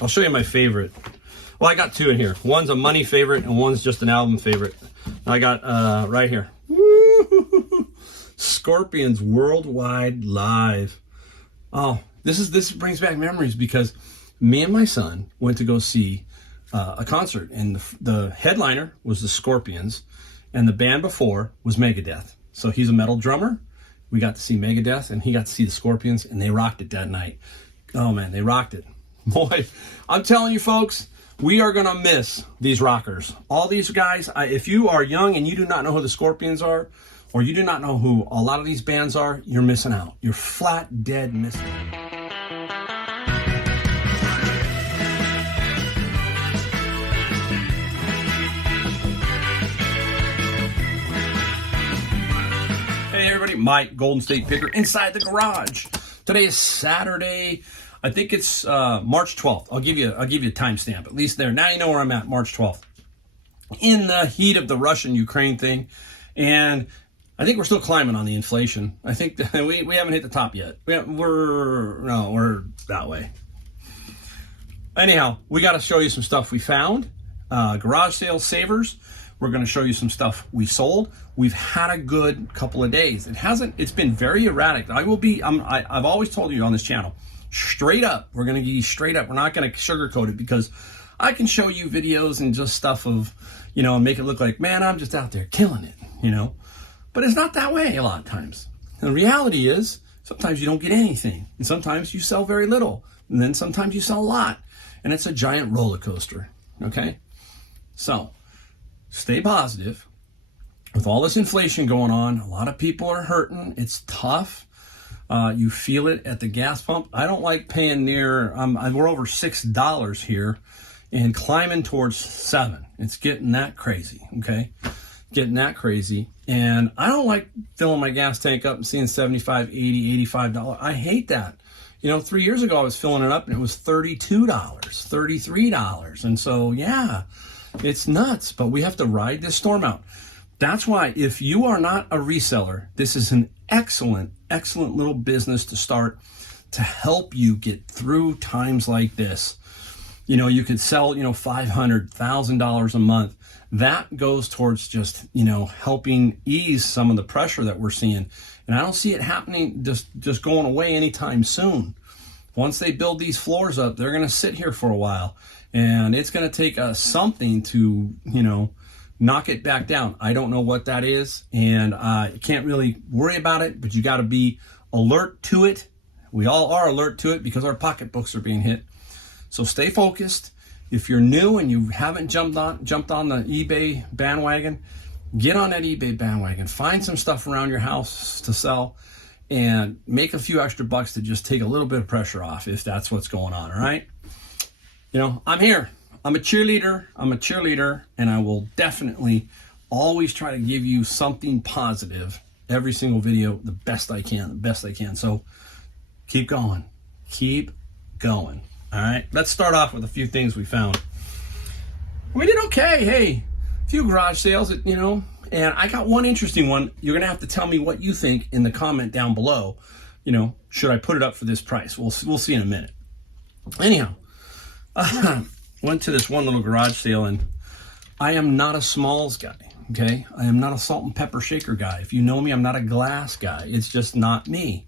I'll show you my favorite. Well, I got two in here. One's a money favorite and one's just an album favorite. I got right here. Scorpions Worldwide Live. Oh, this brings back memories because me and my son went to go see a concert, and the headliner was the Scorpions, and the band before was Megadeth. So he's a metal drummer. We got to see Megadeth, and he got to see the Scorpions, and they rocked it that night. Oh man, they rocked it. Boy, I'm telling you folks, we are gonna miss these rockers. All these guys, if you are young and you do not know who the Scorpions are, or you do not know who a lot of these bands are, you're missing out. You're flat dead missing out. Hey everybody, Mike, Golden State Picker, inside the garage. Today is Saturday. I think it's March 12th. I'll give you a timestamp, at least there. Now you know where I'm at, March 12th. In the heat of the Russian-Ukraine thing, and I think we're still climbing on the inflation. I think that we haven't hit the top yet. We're that way. Anyhow, we got to show you some stuff we found. Garage sale savers. We're going to show you some stuff we sold. We've had a good couple of days. It's been very erratic. I've always told you on this channel, straight up. We're going to give you straight up. We're not going to sugarcoat it because I can show you videos and just stuff of, and make it look like, man, I'm just out there killing it, But it's not that way a lot of times. And the reality is, sometimes you don't get anything. And sometimes you sell very little. And then sometimes you sell a lot. And it's a giant roller coaster, okay? So, stay positive. With all this inflation going on, a lot of people are hurting. It's tough. You feel it at the gas pump. I don't like paying near, we're over $6 here and climbing towards $7. It's getting that crazy, okay? Getting that crazy. And I don't like filling my gas tank up and seeing $75, $80, $85. I hate that. 3 years ago I was filling it up and it was $32, $33. And so, yeah, it's nuts, but we have to ride this storm out. That's why if you are not a reseller, this is an excellent, excellent little business to start to help you get through times like this. You could sell, $500, $1,000 a month. That goes towards just, helping ease some of the pressure that we're seeing. And I don't see it happening, just going away anytime soon. Once they build these floors up, they're going to sit here for a while. And it's going to take something to, knock it back down. I don't know what that is. And I can't really worry about it, but you got to be alert to it. We all are alert to it because our pocketbooks are being hit. So stay focused. If you're new and you haven't jumped on the eBay bandwagon, get on that eBay bandwagon. Find some stuff around your house to sell and make a few extra bucks to just take a little bit of pressure off if that's what's going on, all right? I'm here. I'm a cheerleader, and I will definitely always try to give you something positive every single video the best I can. So keep going. All right, let's start off with a few things we found. We did okay. Hey, a few garage sales, and I got one interesting one. You're going to have to tell me what you think in the comment down below. Should I put it up for this price? We'll see in a minute. Anyhow, went to this one little garage sale, and I am not a smalls guy, okay? I am not a salt and pepper shaker guy. If you know me, I'm not a glass guy. It's just not me.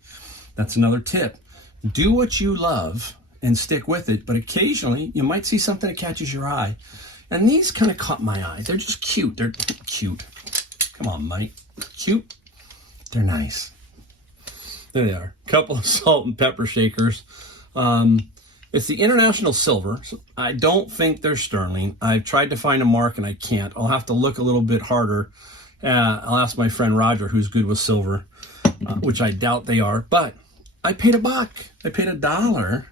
That's another tip. Do what you love and stick with it, but occasionally you might see something that catches your eye. And these kind of caught my eye. They're just cute. They're cute. Come on, Mike. Cute. They're nice. There they are. Couple of salt and pepper shakers. It's the International Silver. So I don't think they're sterling. I've tried to find a mark and I can't. I'll have to look a little bit harder. I'll ask my friend Roger, who's good with silver, which I doubt they are. But I paid $1. I paid $1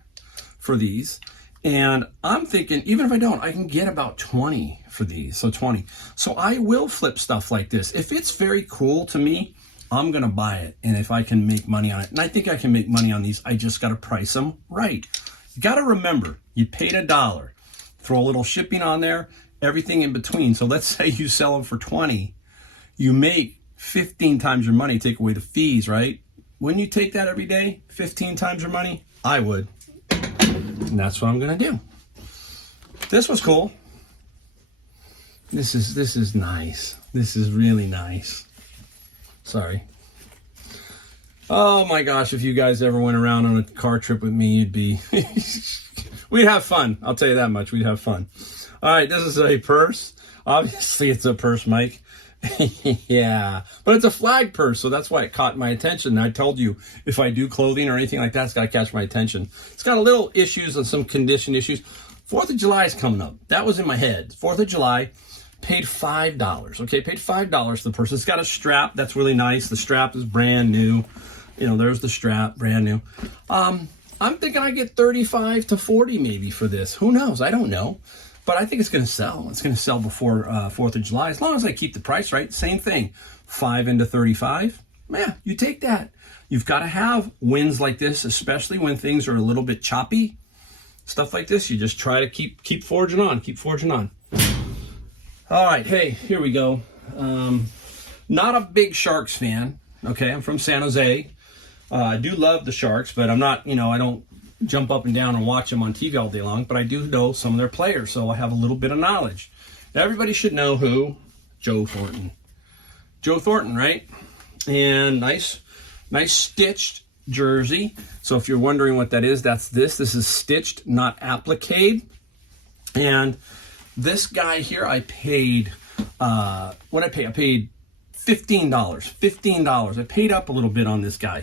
for these. And I'm thinking, even if I don't, I can get about 20 for these. So 20. So I will flip stuff like this. If it's very cool to me, I'm going to buy it. And if I can make money on it, and I think I can make money on these, I just got to price them right. You got to remember, you paid $1. Throw a little shipping on there, everything in between. So let's say you sell them for 20. You make 15 times your money, take away the fees, right? Wouldn't you take that every day? 15 times your money? I would. And that's what I'm going to do. This was cool. This is nice. This is really nice. Sorry. Oh my gosh, if you guys ever went around on a car trip with me, you'd be... we'd have fun. I'll tell you that much. We'd have fun. All right, this is a purse. Obviously, it's a purse, Mike. Yeah, but it's a flag purse, so that's why it caught my attention. I told you, if I do clothing or anything like that, it's got to catch my attention. It's got a little issues and some condition issues. 4th of July is coming up. That was in my head. 4th of July, paid $5. Okay, paid $5 for the purse. It's got a strap. That's really nice. The strap is brand new. You know, there's the strap, brand new. I'm thinking I get 35 to 40 maybe for this. Who knows? I don't know. But I think it's going to sell. It's going to sell before 4th of July. As long as I keep the price right. Same thing. 5 into 35. Yeah, you take that. You've got to have wins like this, especially when things are a little bit choppy. Stuff like this, you just try to keep forging on. Keep forging on. All right, hey, here we go. Not a big Sharks fan. Okay, I'm from San Jose. I do love the Sharks, but I'm not, I don't jump up and down and watch them on TV all day long, but I do know some of their players, so I have a little bit of knowledge. Everybody should know who? Joe Thornton. Joe Thornton, right? And nice stitched jersey. So if you're wondering what that is, that's this. This is stitched, not appliqued. And this guy here, I paid, what I paid $15. $15. I paid up a little bit on this guy.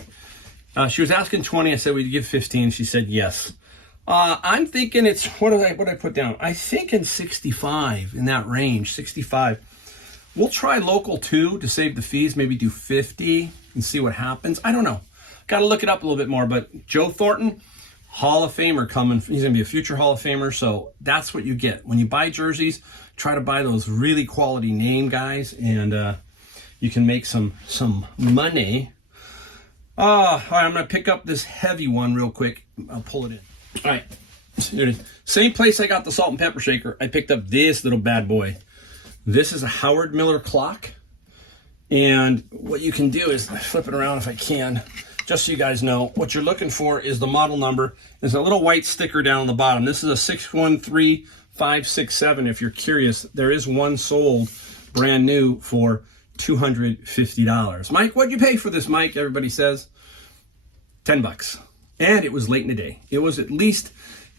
She was asking 20. I said, we'd give 15. She said, yes. I'm thinking it's, what did I put down? I think in 65, in that range, 65. We'll try local too to save the fees, maybe do 50 and see what happens. I don't know. Got to look it up a little bit more, but Joe Thornton, Hall of Famer coming. He's going to be a future Hall of Famer, so that's what you get. When you buy jerseys, try to buy those really quality name guys, and you can make some money. All right, I'm going to pick up this heavy one real quick. I'll pull it in. All right, here it is. Same place I got the salt and pepper shaker, I picked up this little bad boy. This is a Howard Miller clock. And what you can do is, flip it around if I can, just so you guys know, what you're looking for is the model number. There's a little white sticker down on the bottom. This is a 613567. If you're curious, there is one sold brand new for $250. Mike, what'd you pay for this, Mike? Everybody says $10. And it was late in the day. It was at least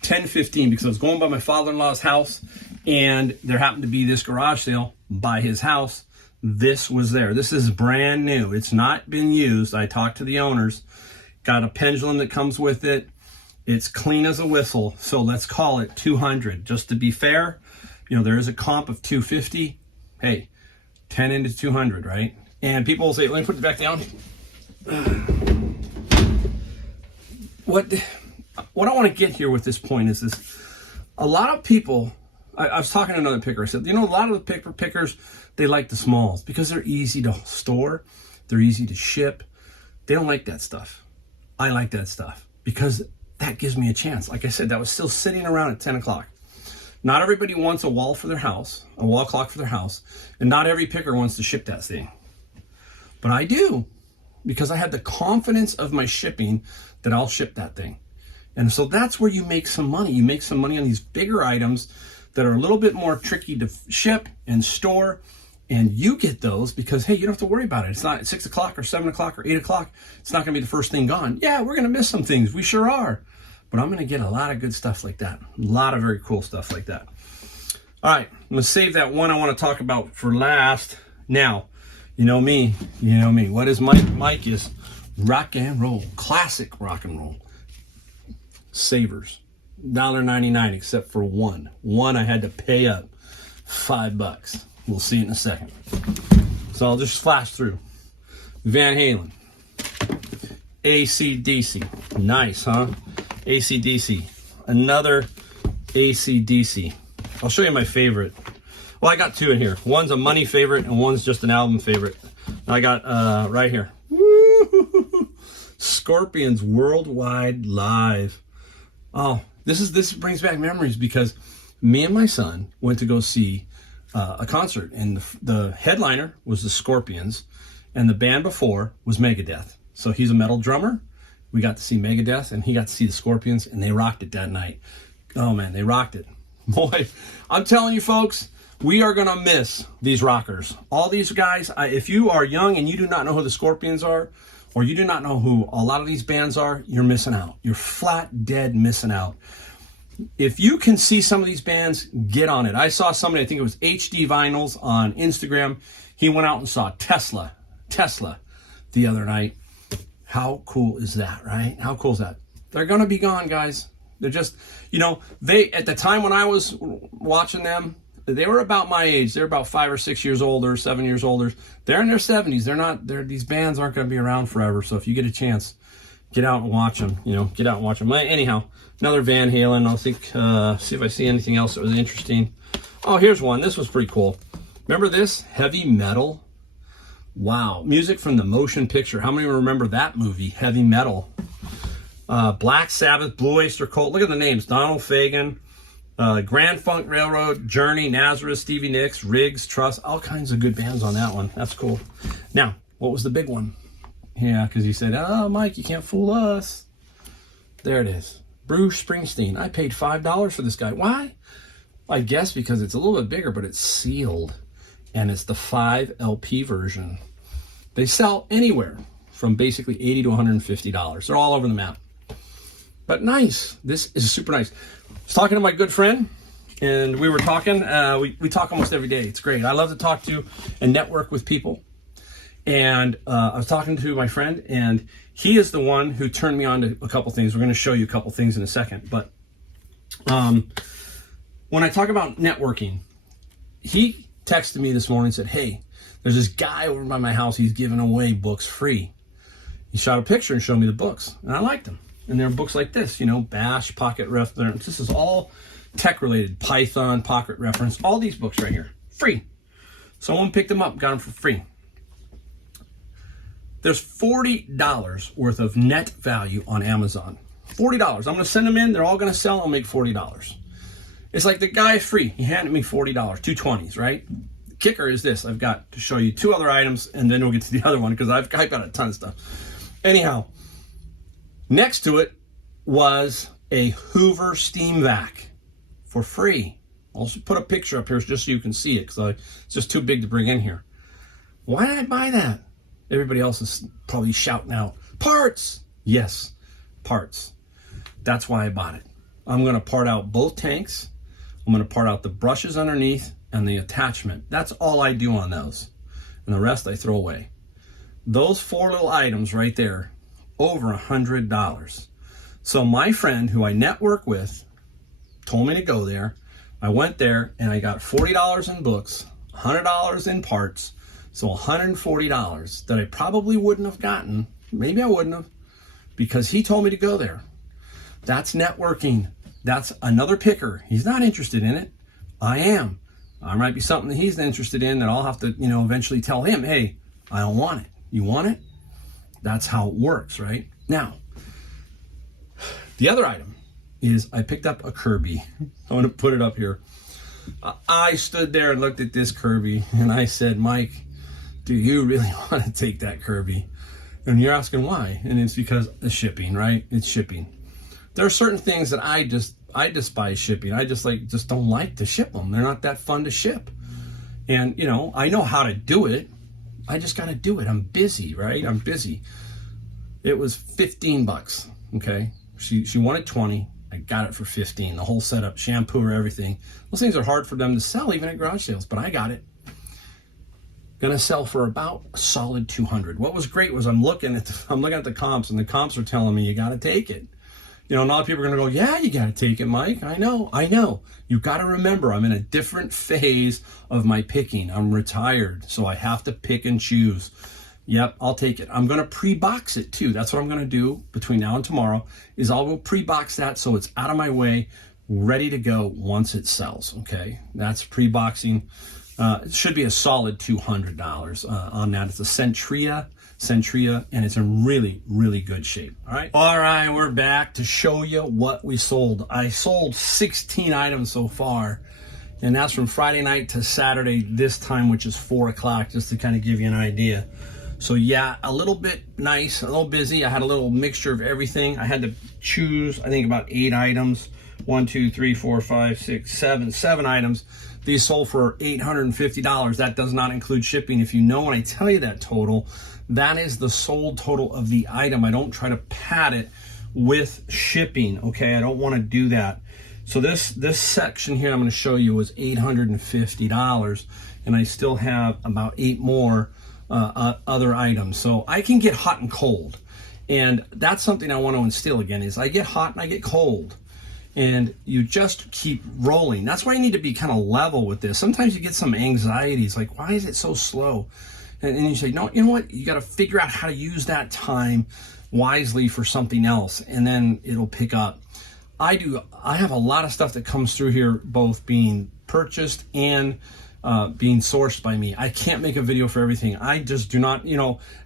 10:15 because I was going by my father-in-law's house and there happened to be this garage sale by his house. This was there. This is brand new. It's not been used. I talked to the owners. Got a pendulum that comes with it. It's clean as a whistle. So let's call it 200. Just to be fair, there is a comp of 250. Hey, 10 into 200, right? And people will say, let me put it back down. What I want to get here with this point is this. A lot of people, I was talking to another picker. I said, a lot of the pickers, they like the smalls because they're easy to store. They're easy to ship. They don't like that stuff. I like that stuff because that gives me a chance. Like I said, that was still sitting around at 10 o'clock. Not everybody wants a wall for their house, a wall clock for their house, and not every picker wants to ship that thing. But I do, because I had the confidence of my shipping that I'll ship that thing. And so that's where you make some money. You make some money on these bigger items that are a little bit more tricky to ship and store, and you get those because, hey, you don't have to worry about it. It's not at 6 o'clock or 7 o'clock or 8 o'clock. It's not going to be the first thing gone. Yeah, we're going to miss some things. We sure are. But I'm going to get a lot of good stuff like that. A lot of very cool stuff like that. All right, I'm going to save that one I want to talk about for last. Now, you know me. What is Mike? Mike is rock and roll, classic rock and roll. Savers, $1.99 except for one. One I had to pay up $5. We'll see it in a second. So I'll just flash through. Van Halen. AC/DC. Nice, huh? AC/DC. Another AC/DC. I'll show you my favorite. Well, I got two in here. One's a money favorite and one's just an album favorite. I got right here. Woo! Scorpions Worldwide Live. Oh, this brings back memories because me and my son went to go see a concert, and the headliner was the Scorpions, and the band before was Megadeth. So he's a metal drummer. We got to see Megadeth, and he got to see the Scorpions, and they rocked it that night. Oh man, they rocked it. Boy, I'm telling you folks, we are going to miss these rockers. All these guys, if you are young and you do not know who the Scorpions are, or you do not know who a lot of these bands are, you're missing out. You're flat dead missing out. If you can see some of these bands, get on it. I saw somebody, I think it was HD Vinyls on Instagram. He went out and saw Tesla the other night. How cool is that, right? How cool is that? They're going to be gone, guys. They're just, you know, they, at the time when I was watching them, they were about my age. They're about 5 or 6 years older, 7 years older. They're in their 70s. These bands aren't going to be around forever. So if you get a chance, get out and watch them, you know, get out and watch them. Anyhow, another Van Halen. I'll think, see if I see anything else that was interesting. Oh, here's one. This was pretty cool. Remember this? Heavy Metal. Wow. Music from the motion picture. How many remember that movie? Heavy Metal. Black Sabbath, Blue Oyster Cult. Look at the names. Donald Fagen, Grand Funk Railroad, Journey, Nazareth, Stevie Nicks, Riggs, Trust. All kinds of good bands on that one. That's cool. Now, what was the big one? Yeah, because he said, oh, Mike, you can't fool us. There it is. Bruce Springsteen. I paid $5 for this guy. Why? I guess because it's a little bit bigger, but it's sealed. And it's the 5 LP version. They sell anywhere from basically $80 to $150. They're all over the map. But nice. This is super nice. I was talking to my good friend, and we were talking. We talk almost every day. It's great. I love to talk to and network with people. And I was talking to my friend, and he is the one who turned me on to a couple things. We're going to show you a couple things in a second. But when I talk about networking, he texted me this morning and said, hey, there's this guy over by my house. He's giving away books free. He shot a picture and showed me the books, and I liked them. And there are books like this, you know, Bash, Pocket Reference. This is all tech-related. Python, Pocket Reference, all these books right here, free. Someone picked them up, got them for free. There's $40 worth of net value on Amazon. $40. I'm going to send them in. They're all going to sell. I'll make $40. It's like the guy free. He handed me $40, two 20s, right? The kicker is this. I've got to show you 2 other items, and then we'll get to the other one because I've got a ton of stuff. Anyhow, next to it was a Hoover steam vac for free. I'll also put a picture up here just so you can see it because it's just too big to bring in here. Why did I buy that? Everybody else is probably shouting out, parts! Yes, parts. That's why I bought it. I'm going to part out both tanks. I'm going to part out the brushes underneath and the attachment. That's all I do on those. And the rest I throw away. Those 4 little items right there, over $100. So my friend who I network with told me to go there. I went there and I got $40 in books, $100 in parts, so $140 that I probably wouldn't have gotten. Maybe I wouldn't have, because he told me to go there. That's networking. That's another picker. He's not interested in it. I am. I might be something that he's interested in that I'll have to, you know, eventually tell him, hey, I don't want it. You want it? That's how it works, right? Now, the other item is I picked up a Kirby. I'm going to put it up here. I stood there and looked at this Kirby, and I said, Mike, do you really want to take that Kirby? And you're asking why? And it's because of shipping, right? It's shipping. There are certain things that I despise shipping. I just don't like to ship them. They're not that fun to ship. And, you know, I know how to do it. I just got to do it. I'm busy, right? I'm busy. It was $15, okay? She wanted 20. I got it for 15. The whole setup, shampoo, everything. Those things are hard for them to sell even at garage sales, but I got it. Gonna sell for about a solid 200. What was great was I'm looking at the comps, and the comps are telling me you got to take it. You know, a lot of people are going to go, yeah, you got to take it, Mike. I know. You got to remember, I'm in a different phase of my picking. I'm retired, so I have to pick and choose. Yep, I'll take it. I'm going to pre-box it too. That's what I'm going to do between now and tomorrow is I'll go pre-box that so it's out of my way, ready to go once it sells, okay? That's pre-boxing. It should be a solid $200 on that. It's a Centria, and it's in really, really good shape. All right, we're back to show you what we sold. I sold 16 items so far, and that's from Friday night to Saturday this time, which is 4 o'clock, just to kind of give you an idea. So yeah, a little bit nice, a little busy. I had a little mixture of everything. I had to choose, I think, about 8 items 1, 2, 3, 4, 5, 6, 7 items. These sold for $850. That does not include shipping. If you know when I tell you that total, that is the sold total of the item. I don't try to pad it with shipping, okay? I don't want to do that. So this section here I'm going to show you was $850, and I still have about 8 more other items. So I can get hot and cold, and that's something I want to instill again, is I get hot and I get cold. And you just keep rolling. That's why you need to be kind of level with this. Sometimes you get some anxieties, like, why is it so slow? And you say, no, you know what? You got to figure out how to use that time wisely for something else, and then it'll pick up. I have a lot of stuff that comes through here, both being purchased and being sourced by me. I can't make a video for everything. I just do not,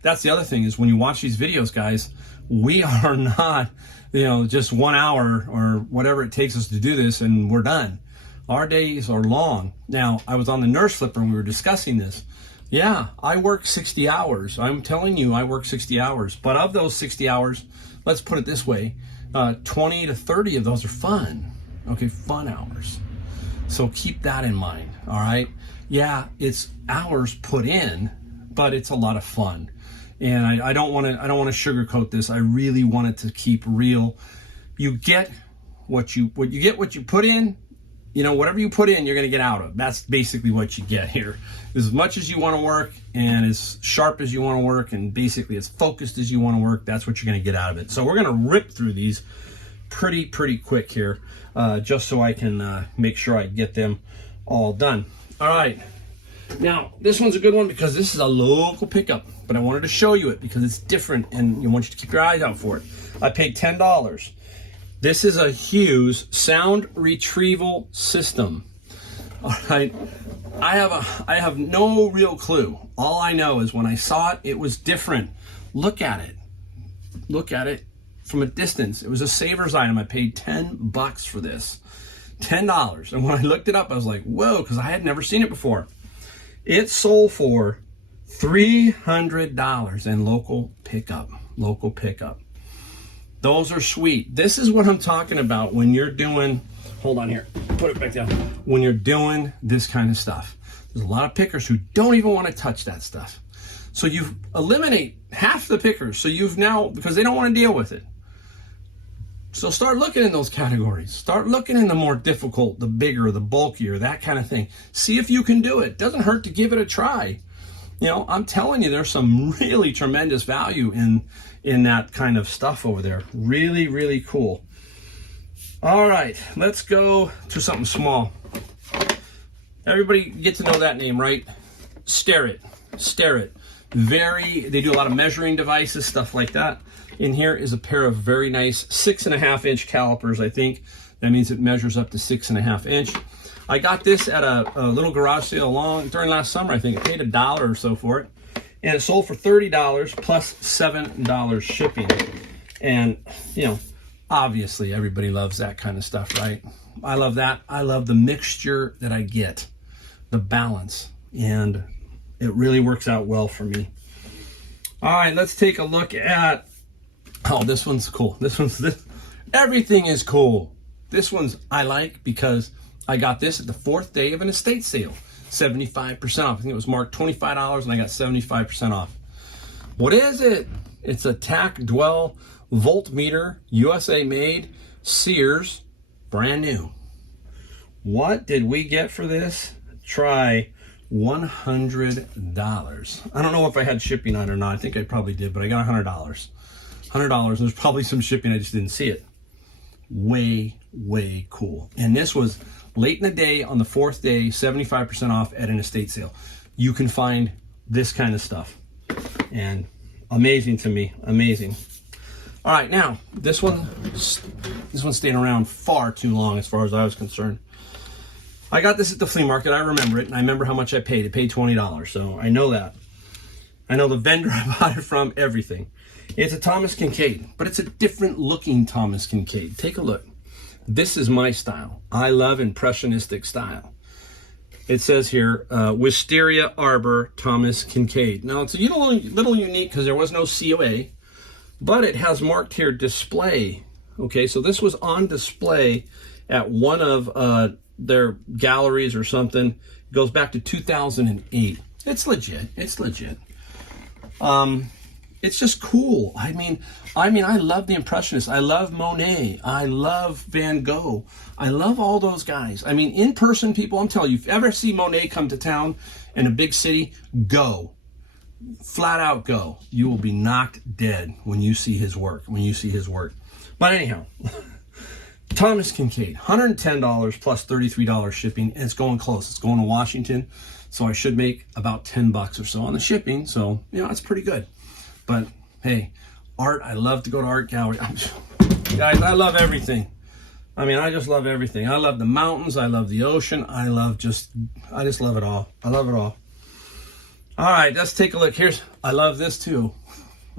that's the other thing, is when you watch these videos, guys, we are not, just 1 hour or whatever it takes us to do this and we're done. Our days are long. Now, I was on the Nurse Flipper and we were discussing this. Yeah, I work 60 hours. I'm telling you, I work 60 hours. But of those 60 hours, let's put it this way, 20 to 30 of those are fun. Okay, fun hours. So keep that in mind, all right? Yeah, it's hours put in, but it's a lot of fun. And I don't want to sugarcoat this. I really want it to keep real. You get what you put in. Whatever you put in, you're going to get out of. That's basically what you get here. As much as you want to work, and as sharp as you want to work, and basically as focused as you want to work, that's what you're going to get out of it. So we're going to rip through these pretty quick here, just so I can make sure I get them all done. All right. Now, this one's a good one because this is a local pickup, but I wanted to show you it because it's different and I want you to keep your eyes out for it. I paid $10. This is a Hughes sound retrieval system. All right. I have no real clue. All I know is when I saw it, it was different. Look at it. Look at it from a distance. It was a Savers item. I paid $10 for this. $10. And when I looked it up, I was like, whoa, because I had never seen it before. It sold for $300 in local pickup. Local pickup. Those are sweet. This is what I'm talking about when you're doing, hold on here, put it back down. When you're doing this kind of stuff. There's a lot of pickers who don't even want to touch that stuff. So you eliminate half the pickers. So you've now, because they don't want to deal with it. So start looking in those categories. Start looking in the more difficult, the bigger, the bulkier, that kind of thing. See if you can do it. Doesn't hurt to give it a try. I'm telling you, there's some really tremendous value in that kind of stuff over there. Really cool. All right, let's go to something small. Everybody get to know that name, right? Stare It. They do a lot of measuring devices, stuff like that. In here is a pair of very nice 6.5-inch calipers, I think. That means it measures up to 6.5 inch. I got this at a little garage sale during last summer, I think. I paid $1 or so for it. And it sold for $30 plus $7 shipping. And, obviously everybody loves that kind of stuff, right? I love that. I love the mixture that I get, the balance. And it really works out well for me. All right, let's take a look at, this one's cool. Everything is cool. This one's I like because I got this at the 4th day of an estate sale. 75% off. I think it was marked $25 and I got 75% off. What is it? It's a Tac Dwell voltmeter, USA made, Sears, brand new. What did we get for this? Try $100. I don't know if I had shipping on it or not. I think I probably did, but I got $100. $100. There's probably some shipping. I just didn't see it. Way cool. And this was late in the day on the 4th day, 75% off at an estate sale. You can find this kind of stuff. And amazing to me. Amazing. All right, now this one stayed around far too long as far as I was concerned. I got this at the flea market. I remember it, and I remember how much I paid. It paid $20, so I know that. I know the vendor I bought it from, everything. It's a Thomas Kincaid, but it's a different looking Thomas Kincaid. Take a look. This is my style. I love impressionistic style. It says here, Wisteria Arbor Thomas Kincaid. Now, it's a little unique because there was no COA, but it has marked here display. Okay, so this was on display at one of their galleries or something. It goes back to 2008. It's legit. It's legit. It's just cool. I mean, I love the Impressionists. I love Monet. I love Van Gogh. I love all those guys. I mean, in person, people, I'm telling you, if you ever see Monet come to town in a big city, go. Flat out go. You will be knocked dead when you see his work. But anyhow, Thomas Kincaid, $110 plus $33 shipping, and it's going close. It's going to Washington, so I should make about $10 or so on the shipping. So, you know, that's pretty good. But hey, art, I love to go to art gallery. Guys, I love everything. I mean, I just love everything. I love the mountains. I love the ocean. I just love it all. I love it all. All right, let's take a look. I love this too.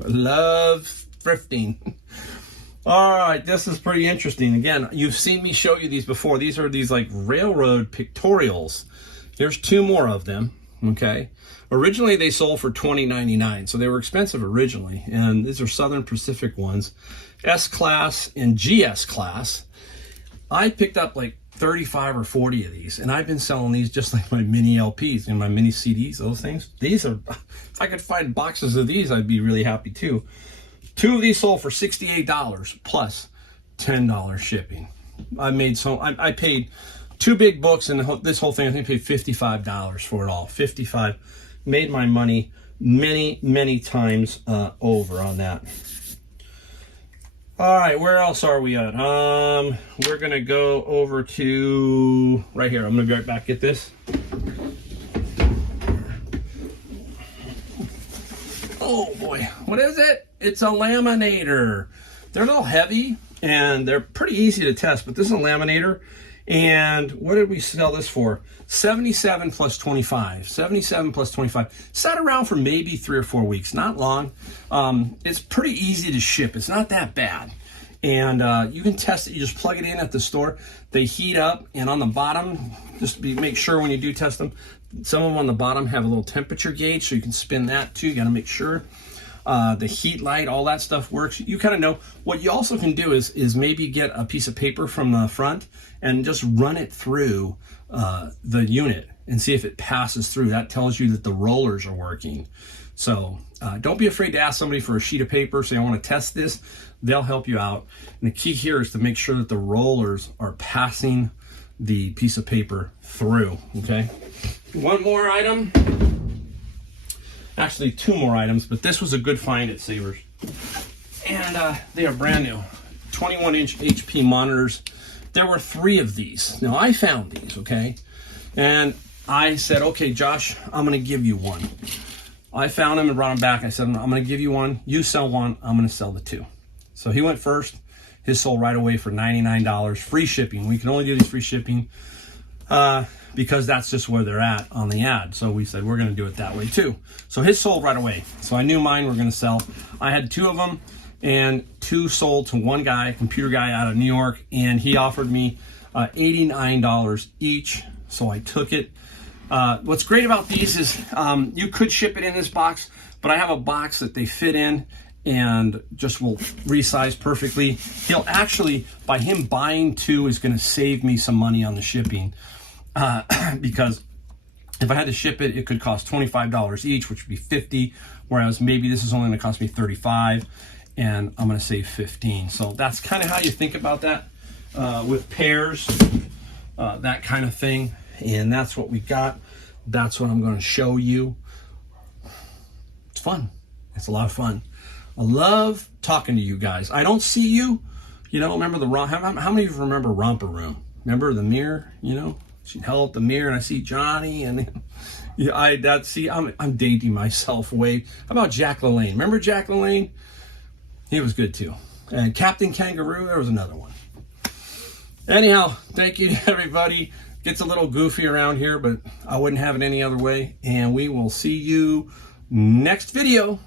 I love thrifting. All right, this is pretty interesting. Again, you've seen me show you these before. These are these like railroad pictorials. There's two more of them, okay? Originally, they sold for $20.99, so they were expensive originally. And these are Southern Pacific ones, S-Class and GS Class. I picked up like 35 or 40 of these, and I've been selling these just like my mini LPs and my mini CDs, those things. These are, if I could find boxes of these, I'd be really happy too. Two of these sold for $68 plus $10 shipping. I paid two big books and this whole thing, I think I paid $55 for it all. $55. Made my money many times over on that. All right, where else are we at? We're gonna go over to right here. I'm gonna be right back. Get this. Oh boy, what is it? It's a laminator. They're a little heavy and they're pretty easy to test, but this is a laminator. And what did we sell this for? $77 plus $25. $77 plus $25. Sat around for maybe 3 or 4 weeks, not long. It's pretty easy to ship. It's not that bad. And you can test it. You just plug it in at the store. They heat up, and on the bottom, make sure when you do test them, some of them on the bottom have a little temperature gauge, so you can spin that too. You got to make sure. The heat light, all that stuff works. You kind of know. What you also can do is maybe get a piece of paper from the front and just run it through the unit and see if it passes through. That tells you that the rollers are working. So don't be afraid to ask somebody for a sheet of paper. Say, I want to test this. They'll help you out. And the key here is to make sure that the rollers are passing the piece of paper through, okay? One more item. Actually, 2 more items, but this was a good find at Savers. And they are brand new. 21-inch HP monitors. There were 3 of these. Now, I found these, okay? And I said, okay, Josh, I'm going to give you one. I found them and brought them back. I said, I'm going to give you one. You sell one. I'm going to sell the 2. So he went first. His sold right away for $99. Free shipping. We can only do these free shipping because that's just where they're at on the ad. So we said, we're going to do it that way too. So his sold right away. So I knew mine were going to sell. I had 2 of them, and 2 sold to one guy, a computer guy out of New York, and he offered me $89 each. So I took it. What's great about these is you could ship it in this box, but I have a box that they fit in and just will resize perfectly. He'll actually, by him buying 2, is going to save me some money on the shipping because if I had to ship it, it could cost $25 each, which would be $50, whereas maybe this is only going to cost me $35, and I'm going to save $15. So that's kind of how you think about that with pairs, that kind of thing. And that's what we got. That's what I'm going to show you. It's fun. It's a lot of fun. I love talking to you guys. I don't see you. You know, remember how many of you remember Romper Room? Remember the mirror? You know, she held up the mirror and I see Johnny, and yeah, I'm dating myself way. How about Jack LaLanne? Remember Jack LaLanne? He was good too. And Captain Kangaroo, there was another one. Anyhow, thank you to everybody. Gets a little goofy around here, but I wouldn't have it any other way. And we will see you next video.